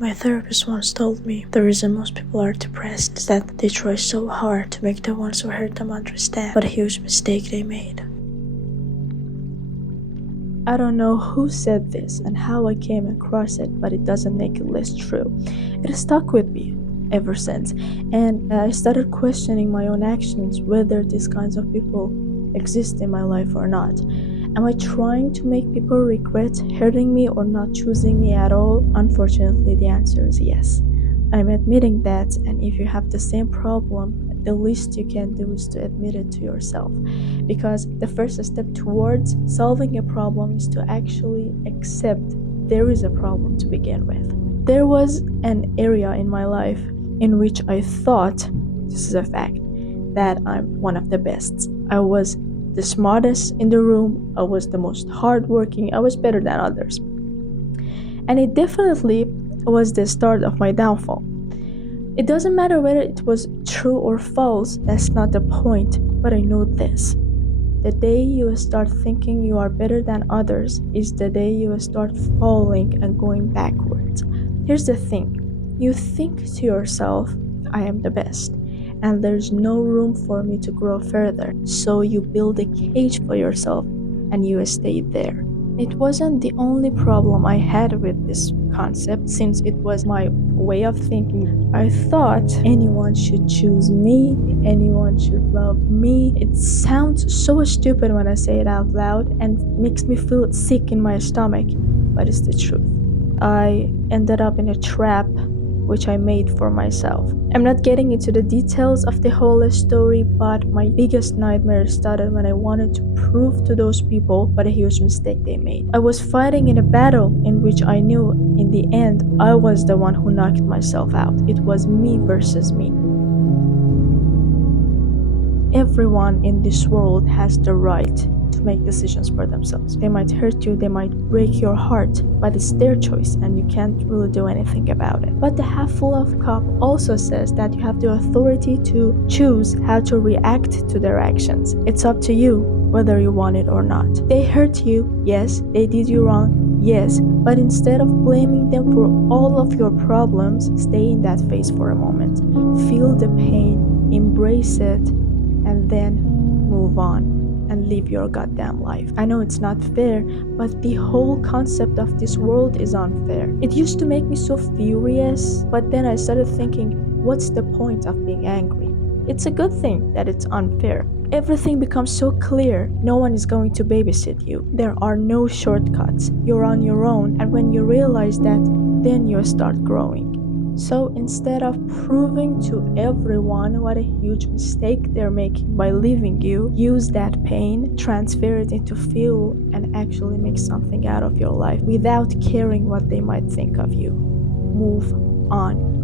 My therapist once told me the reason most people are depressed is that they try so hard to make the ones who hurt them understand what a huge mistake they made. I don't know who said this and how I came across it, but it doesn't make it less true. It has stuck with me ever since, and I started questioning my own actions, whether these kinds of people exist in my life or not. Am I trying to make people regret hurting me or not choosing me at all? Unfortunately, the answer is yes. I'm admitting that, and if you have the same problem, the least you can do is to admit it to yourself. Because the first step towards solving a problem is to actually accept there is a problem to begin with. There was an area in my life in which I thought, this is a fact, that I'm one of the best. I was the smartest in the room, I was the most hardworking, I was better than others. And it definitely was the start of my downfall. It doesn't matter whether it was true or false, that's not the point, but I know this. The day you start thinking you are better than others is the day you start falling and going backwards. Here's the thing, you think to yourself, I am the best, and there's no room for me to grow further. So you build a cage for yourself and you stay there. It wasn't the only problem I had with this concept, since it was my way of thinking. I thought anyone should choose me, anyone should love me. It sounds so stupid when I say it out loud and makes me feel sick in my stomach, but it's the truth. I ended up in a trap which I made for myself. I'm not getting into the details of the whole story, but my biggest nightmare started when I wanted to prove to those people what a huge mistake they made. I was fighting in a battle in which I knew in the end I was the one who knocked myself out. It was me versus me. Everyone in this world has the right to make decisions for themselves. They might hurt you, they might break your heart, but it's their choice and you can't really do anything about it. But the half full of cup also says that you have the authority to choose how to react to their actions. It's up to you whether you want it or not. They hurt you, yes. They did you wrong, yes. But instead of blaming them for all of your problems, stay in that phase for a moment. Feel the pain, embrace it, and then move on and live your goddamn life. I know it's not fair, but the whole concept of this world is unfair. It used to make me so furious, but then I started thinking, what's the point of being angry? It's a good thing that it's unfair. Everything becomes so clear. No one is going to babysit you. There are no shortcuts. You're on your own, and when you realize that, then you start growing. So instead of proving to everyone what a huge mistake they're making by leaving you, use that pain, transfer it into fuel, and actually make something out of your life without caring what they might think of you. Move on.